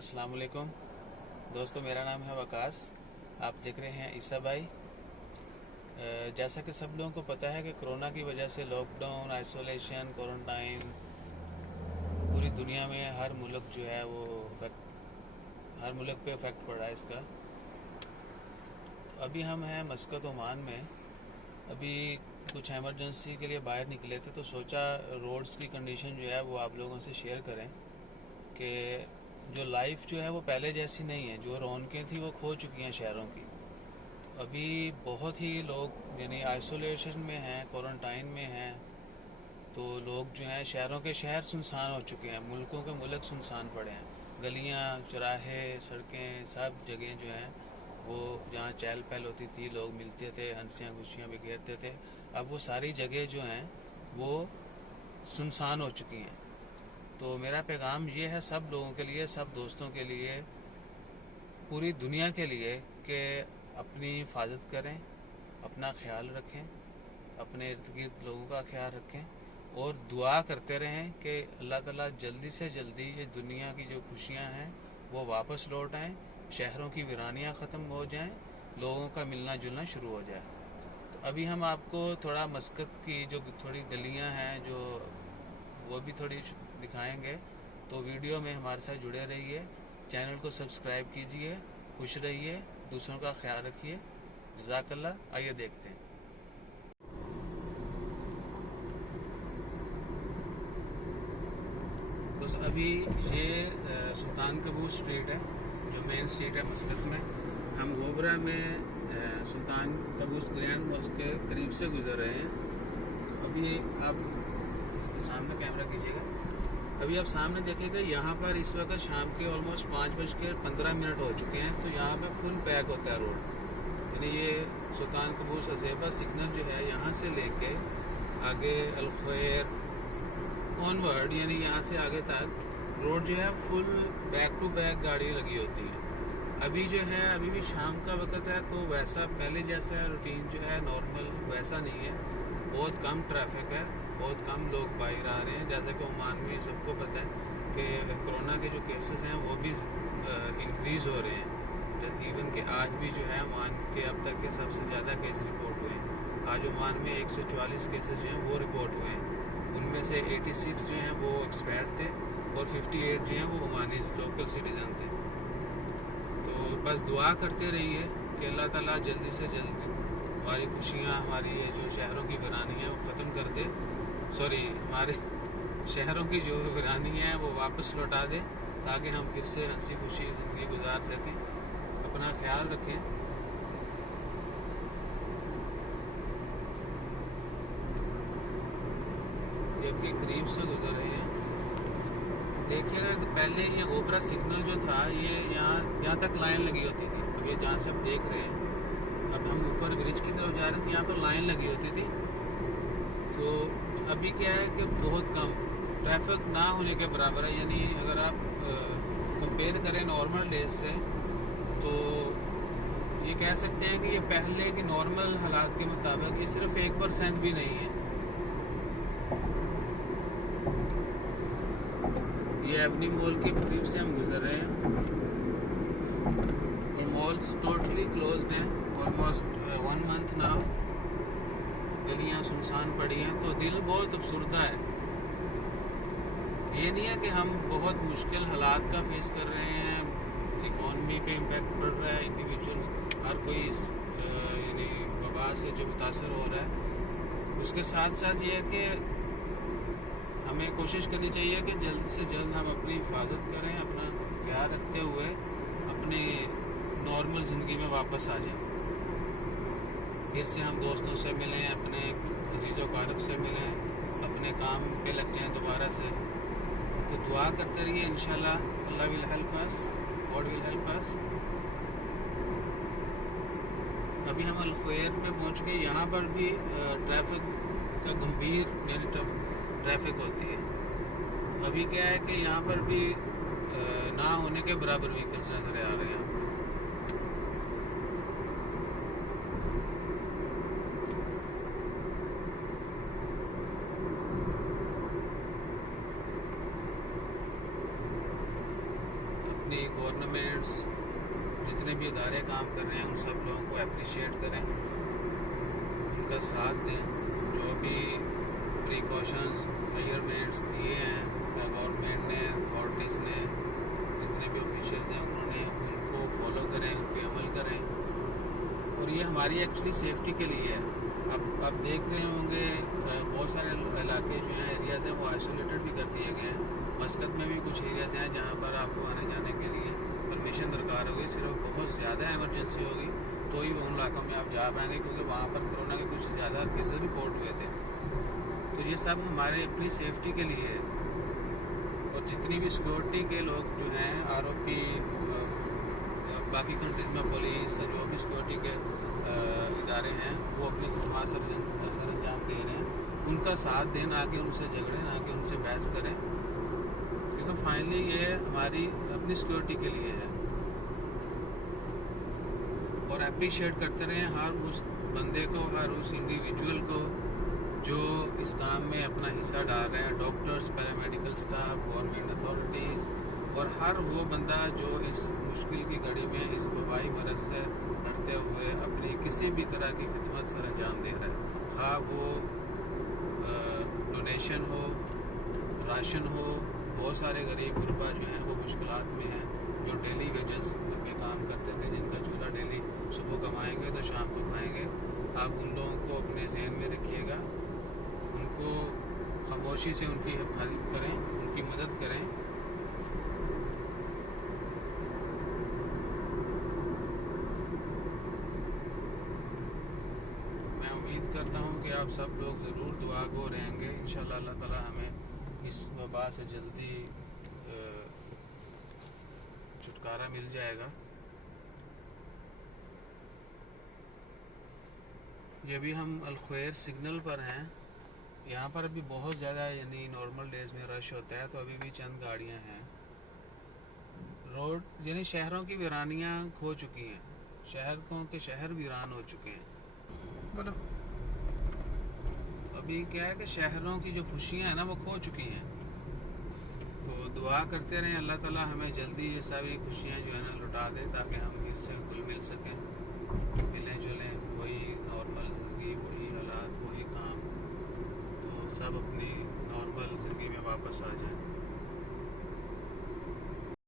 अस्सलाम वालेकुम दोस्तों, मेरा नाम है वकास। आप देख रहे हैं ईसा भाई। जैसा कि सब लोगों को पता है कि कोरोना की वजह से लॉकडाउन, आइसोलेशन, क्वारंटाइन पूरी दुनिया में हर मुल्क जो है वो हर मुल्क पे इफ़ेक्ट पड़ रहा है इसका। तो अभी हम हैं मस्कत ओमान में। अभी कुछ एमरजेंसी के लिए बाहर निकले थे तो सोचा रोड्स की कंडीशन जो है वो आप लोगों से शेयर करें कि जो लाइफ जो है वो पहले जैसी नहीं है। जो रौनकें थी वो खो चुकी हैं शहरों की। तो अभी बहुत ही लोग यानी आइसोलेशन में हैं, क्वारंटाइन में हैं। तो लोग जो हैं शहरों के शहर सुनसान हो चुके हैं, मुल्कों के मुल्क सुनसान पड़े हैं। गलियां, चौराहे, सड़कें, सब जगह जो हैं वो जहाँ चहल पहल होती थी, लोग मिलते थे, हंसियाँ खुशियाँ बिखेरते थे, अब वो सारी जगह जो हैं वो सुनसान हो चुकी हैं। तो मेरा पैगाम ये है सब लोगों के लिए, सब दोस्तों के लिए, पूरी दुनिया के लिए कि अपनी हिफाजत करें, अपना ख्याल रखें, अपने इर्द गिर्द लोगों का ख्याल रखें और दुआ करते रहें कि अल्लाह ताला जल्दी से जल्दी ये दुनिया की जो खुशियां हैं वो वापस लौट आएँ, शहरों की वीरानियाँ ख़त्म हो जाएं, लोगों का मिलना जुलना शुरू हो जाए। तो अभी हम आपको थोड़ा मस्कत की जो थोड़ी गलियां हैं जो वो भी थोड़ी दिखाएंगे। तो वीडियो में हमारे साथ जुड़े रहिए, चैनल को सब्सक्राइब कीजिए, खुश रहिए, दूसरों का ख्याल रखिए। जज़ाकल्लाह। आइए देखते हैं। तो अभी ये सुल्तान कबूस स्ट्रीट है, जो मेन स्ट्रीट है मस्कत में। हम गोबरा में सुल्तान कबूस ग्रैंड मॉस्क के करीब से गुजर रहे हैं। तो अभी आप सामने कैमरा कीजिएगा। अभी आप सामने देखेंगे, यहाँ पर इस वक्त शाम के ऑलमोस्ट 5:15 हो चुके हैं। तो यहाँ पे फुल पैक होता है रोड। यानी ये सुल्तान कबूस अज़ेबा सिग्नल जो है यहाँ से लेके आगे अलखैर ऑनवर्ड, यानी यहाँ से आगे तक रोड जो है फुल बैक टू बैक गाड़ी लगी होती है। अभी जो है अभी भी शाम का वक्त है, तो वैसा पहले जैसा रूटीन जो है नॉर्मल वैसा नहीं है। बहुत कम ट्रैफिक है, बहुत कम लोग बाहर आ रहे हैं। जैसे कि ओमान में सबको पता है कि कोरोना के जो केसेस हैं वो भी इंक्रीज़ हो रहे हैं। इवन कि आज भी जो है ओमान के अब तक के सबसे ज़्यादा केस रिपोर्ट हुए हैं। आज ओमान में 144 केसेस जो हैं वो रिपोर्ट हुए हैं। उनमें से 86 जो हैं वो एक्सपायर्ड थे और 58 जो हैं वो ओमानीज लोकल सिटीज़न थे। तो बस दुआ करते रहिए कि अल्लाह ताला जल्दी से जल्दी हमारी खुशियाँ, हमारी ये जो शहरों की वीरानी है वो ख़त्म कर दे। सॉरी, हमारे शहरों की जो वीरानी है वो वापस लौटा दे, ताकि हम फिर से हंसी खुशी ज़िंदगी गुजार सकें। अपना ख्याल रखें। ये आपके करीब से गुजर रहे हैं। देखिएगा कि पहले ये ओबरा सिग्नल जो था ये यहाँ तक लाइन लगी होती थी। अब ये जहाँ से आप देख रहे हैं, अब हम ऊपर ब्रिज की तरफ जा रहे थे, यहाँ पर लाइन लगी होती थी। तो अभी क्या है कि बहुत कम ट्रैफिक ना होने के बराबर है। यानी अगर आप कंपेयर करें नॉर्मल डेज से, तो ये कह सकते हैं कि ये पहले के नॉर्मल हालात के मुताबिक ये सिर्फ 1% भी नहीं है। ये एवनी मॉल के करीब से हम गुजर रहे हैं और मॉल्स टोटली क्लोज्ड हैं ऑलमोस्ट 1 मंथ ना। गलियां सुनसान पड़ी हैं, तो दिल बहुत अफसुर्दा है। ये नहीं है कि हम बहुत मुश्किल हालात का फेस कर रहे हैं, इकॉनमी पे इम्पेक्ट पड़ रहा है, इंडिविजुअल्स हर कोई इस यानी वबा से जो मुतासर हो रहा है। उसके साथ साथ ये है कि हमें कोशिश करनी चाहिए कि जल्द से जल्द हम अपनी हिफाजत करें, अपना ख्याल रखते हुए अपने नॉर्मल ज़िंदगी में वापस आ जाएं। फिर से हम दोस्तों से मिलें, अपने अजीज़ व क़ारिब से मिलें, अपने काम पे लग जाएं दोबारा से। तो दुआ करते रहिए, इंशाल्लाह Allah will help us, God will help us. अभी हम अलखैर में पहुंच गए। यहाँ पर भी ट्रैफिक का गंभीर यानी ट्रैफिक होती है। अभी क्या है कि यहाँ पर भी ना होने के बराबर व्हीकल्स नज़र आ रहे हैं। अपनी गवर्नमेंट्स जितने भी इदारे काम कर रहे हैं उन सब लोगों को अप्रिशिएट करें, उनका साथ दें। जो भी प्रिकॉशंस मेजरमेंट्स दिए हैं गवर्नमेंट ने, अथॉरिटीज़ ने, जितने भी ऑफिशियल हैं उन्होंने, उनको फॉलो करें, उन पर अमल करें। और ये हमारी एक्चुअली सेफ्टी के लिए है। अब देख रहे होंगे बहुत सारे इलाके जो हैं, एरियाज़ हैं, वो आइसोलेटेड भी कर दिए गए हैं। मस्कत में भी कुछ एरियाज़ हैं जहाँ पर आपको आने जाने के लिए परमिशन दरकार होगी, सिर्फ बहुत ज़्यादा इमरजेंसी होगी तो ही उन इलाकों में आप जा पाएंगे, क्योंकि वहाँ पर कोरोना के कुछ ज़्यादा केसेस रिपोर्ट हुए थे। तो ये सब हमारे अपनी सेफ्टी के लिए है। और जितनी भी सिक्योरिटी के लोग जो हैं, आरओपी, बाकी कंट्रीज में पुलिस, जो भी सिक्योरिटी के इदारे हैं, वो अपनी खदमात सर अंजाम दे रहे हैं, उनका साथ दें, ना कि उनसे झगड़ें, ना कि उनसे बहस करें, क्योंकि फाइनली ये हमारी अपनी सिक्योरिटी के लिए है। और अप्रिशिएट करते रहें हर उस बंदे को, हर उस इंडिविजुअल को जो इस काम में अपना हिस्सा डाल रहे हैं, doctors, paramedical staff, government authorities, और हर वो बंदा जो इस मुश्किल की घड़ी में इस वबाई मरज से लड़ते हुए अपनी किसी भी तरह की खिदमत सर अंजाम दे रहा है, खा वो डोनेशन हो, राशन हो। बहुत सारे गरीब गुरबा जो हैं वो मुश्किलात में हैं, जो डेली वेजेस पे काम करते थे, जिनका चूल्हा डेली सुबह कमाएंगे तो शाम को खाएंगे। आप उन लोगों को अपने जहन में रखिएगा, उनको खामोशी से उनकी हिफाजत करें, उनकी मदद करें। मैं उम्मीद करता हूँ कि आप सब लोग ज़रूर दुआ गो रहेंगे। इंशाल्लाह अल्लाह ताला हमें इस वबा से जल्दी छुटकारा मिल जाएगा। ये भी हम अल-ख्वैर सिग्नल पर हैं। यहाँ पर अभी बहुत ज़्यादा, यानी नॉर्मल डेज़ में रश होता है, तो अभी भी चंद गाड़ियाँ हैं। रोड यानी शहरों की वीरानियाँ खो चुकी हैं, शहरों के शहर वीरान हो चुके हैं। मतलब अभी क्या है कि शहरों की जो खुशियाँ हैं ना, वो खो चुकी हैं। तो दुआ करते रहें अल्लाह ताला हमें जल्दी ये सारी खुशियाँ जो है ना लौटा दे, ताकि हम फिर से घुल मिल सकें, मिलें जुलें, वही नॉर्मल ज़िंदगी, वही हालात, वही काम, तो सब अपनी नॉर्मल ज़िंदगी में वापस आ जाएं।